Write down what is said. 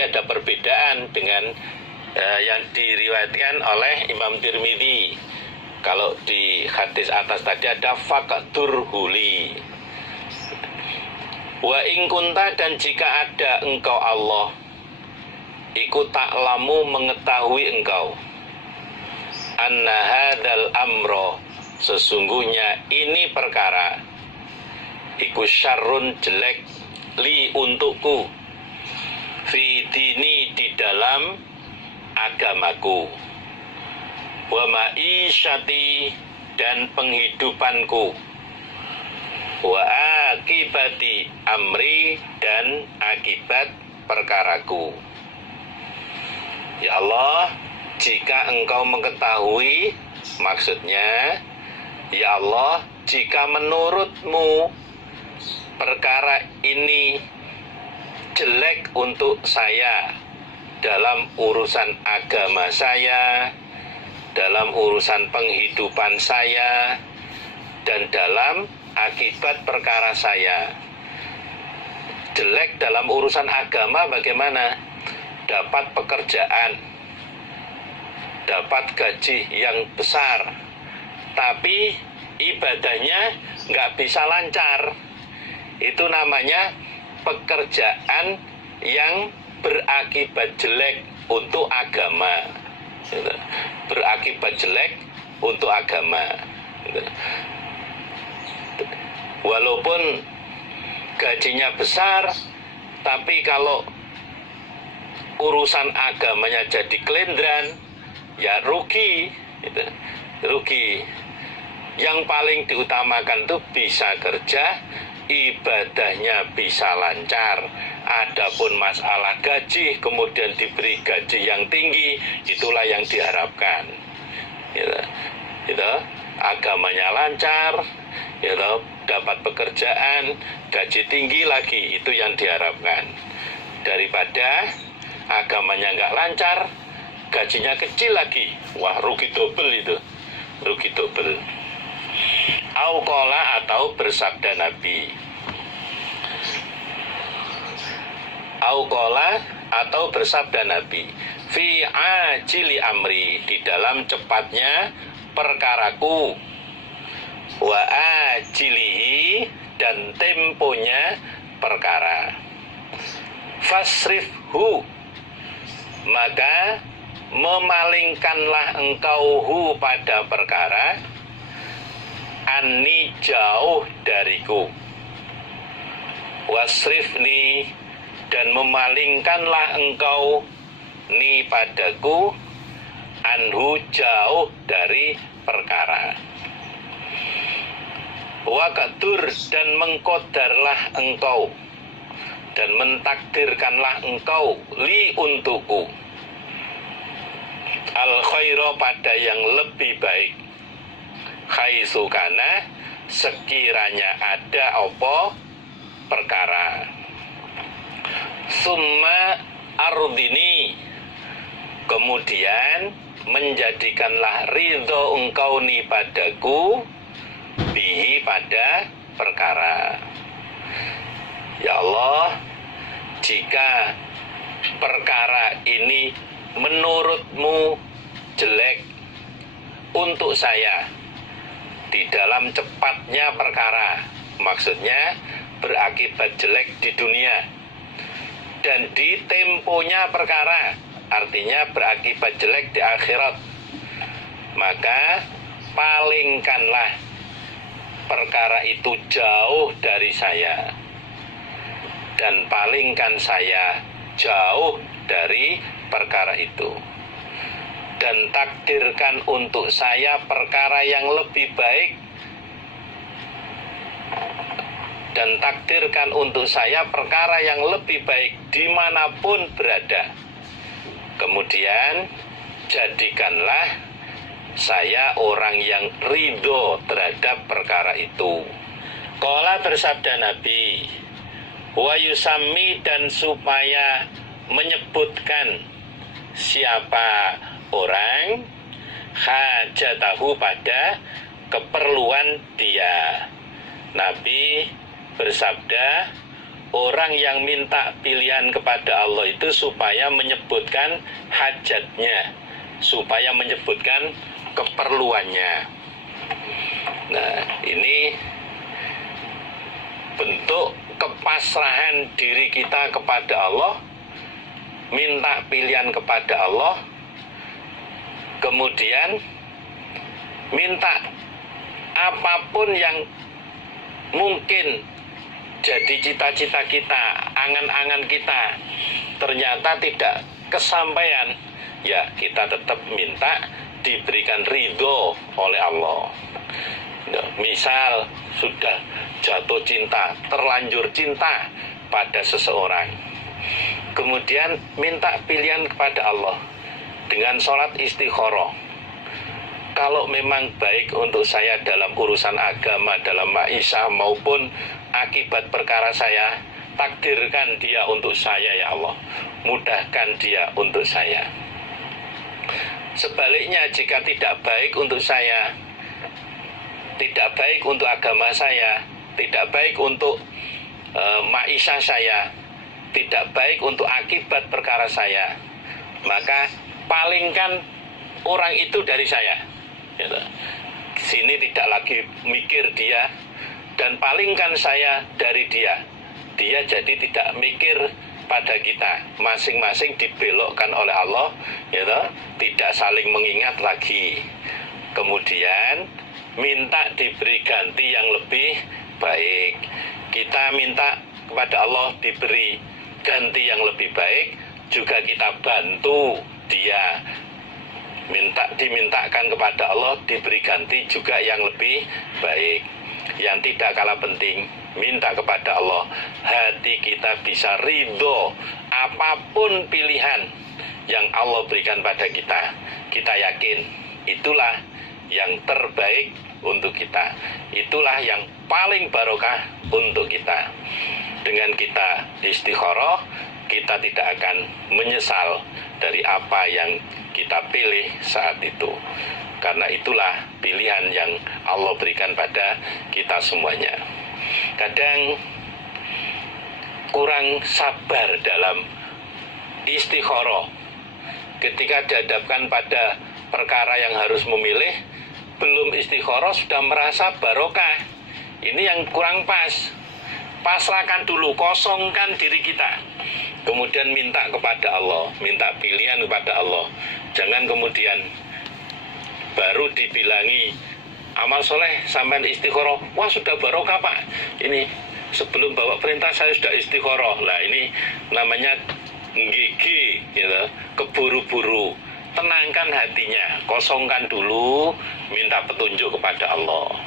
lagi ada perbedaan dengan yang diriwayatkan oleh Imam Tirmidzi. Kalau di hadis atas tadi ada faqdur huli. Wa in kunta, dan jika ada engkau Allah, iku ta'lamu, mengetahui engkau, anna hadzal amro, sesungguhnya ini perkara, iku syarrun, jelek, li, untukku, fi dini, di dalam agamaku, wa ma'isyati, dan penghidupanku, wa akibati amri, dan akibat perkaraku. Ya Allah, jika engkau mengetahui, maksudnya, ya Allah, jika menurutmu perkara ini jelek untuk saya dalam urusan agama saya, dalam urusan penghidupan saya, dan dalam akibat perkara saya. Jelek dalam urusan agama bagaimana? Dapat pekerjaan, dapat gaji yang besar, tapi ibadahnya nggak bisa lancar. Itu namanya pekerjaan yang berakibat jelek untuk agama, berakibat jelek untuk agama. Walaupun gajinya besar, tapi kalau urusan agamanya jadi kelendran, ya rugi, rugi. Yang paling diutamakan itu bisa kerja, ibadahnya bisa lancar. Adapun masalah gaji, kemudian diberi gaji yang tinggi, itulah yang diharapkan. Agamanya lancar, dapat pekerjaan, gaji tinggi lagi, itu yang diharapkan. Daripada agamanya nggak lancar, gajinya kecil lagi, wah rugi double itu, rugi double. Auqala, atau bersabda Nabi. Auqala, atau bersabda Nabi, fi ajili amri, di dalam cepatnya perkaraku, wa ajilihi, dan temponya perkara, fasrifhu, maka memalingkanlah engkau hu, pada perkara, anni, jauh dariku, wasrifni, dan memalingkanlah engkau ni, padaku, anhu, jauh dari perkara, waqadur, dan mengkodarlah engkau, dan mentakdirkanlah engkau, li, untukku, al khaira, pada yang lebih baik, khaisu, kana, sekiranya ada apa perkara, summa ardini, kemudian menjadikanlah ridho engkau ni, padaku, bihi, pada perkara. Ya Allah, jika perkara ini menurutmu jelek untuk saya di dalam cepatnya perkara, maksudnya berakibat jelek di dunia, dan di temponya perkara, artinya berakibat jelek di akhirat, maka palingkanlah perkara itu jauh dari saya, dan palingkan saya jauh dari perkara itu, dan takdirkan untuk saya perkara yang lebih baik, dan takdirkan untuk saya perkara yang lebih baik dimanapun berada. Kemudian jadikanlah saya orang yang ridho terhadap perkara itu. Qala, bersabda Nabi, wa yusami, dan supaya menyebutkan siapa orang, hajatahu, pada keperluan dia. Nabi bersabda, orang yang minta pilihan kepada Allah itu supaya menyebutkan hajatnya, supaya menyebutkan keperluannya. Nah, ini bentuk kepasrahan diri kita kepada Allah, minta pilihan kepada Allah, kemudian minta apapun yang mungkin jadi cita-cita kita, angan-angan kita, ternyata tidak kesampaian, ya kita tetap minta diberikan ridho oleh Allah. Misal sudah jatuh cinta, terlanjur cinta pada seseorang, kemudian minta pilihan kepada Allah dengan sholat istikharah. Kalau memang baik untuk saya dalam urusan agama, dalam maisha maupun akibat perkara saya, takdirkan dia untuk saya ya Allah, mudahkan dia untuk saya. Sebaliknya, jika tidak baik untuk saya, tidak baik untuk agama saya, tidak baik untuk maisha saya, tidak baik untuk akibat perkara saya, maka palingkan orang itu dari saya. Sini tidak lagi mikir dia, dan palingkan saya dari dia. Dia jadi tidak mikir pada kita, masing-masing dibelokkan oleh Allah, tidak saling mengingat lagi. Kemudian minta diberi ganti yang lebih baik. Kita minta kepada Allah diberi ganti yang lebih baik, juga kita bantu dia, dimintakan kepada Allah diberi ganti juga yang lebih baik. Yang tidak kalah penting, minta kepada Allah hati kita bisa ridho apapun pilihan yang Allah berikan pada kita. Kita yakin itulah yang terbaik untuk kita, itulah yang paling barokah untuk kita. Dengan kita istikharah, kita tidak akan menyesal dari apa yang kita pilih saat itu, karena itulah pilihan yang Allah berikan pada kita semuanya. Kadang kurang sabar dalam istikharah, ketika dihadapkan pada perkara yang harus memilih, belum istikharah sudah merasa barokah. Ini yang kurang pas. Pasrahkan dulu, kosongkan diri kita, kemudian minta kepada Allah, minta pilihan kepada Allah. Jangan kemudian baru dibilangi amal soleh sampai istikharah, wah sudah barokah Pak, ini sebelum bawa perintah saya sudah istikharah. Lah ini namanya gigi, keburu-buru. Tenangkan hatinya, kosongkan dulu, minta petunjuk kepada Allah.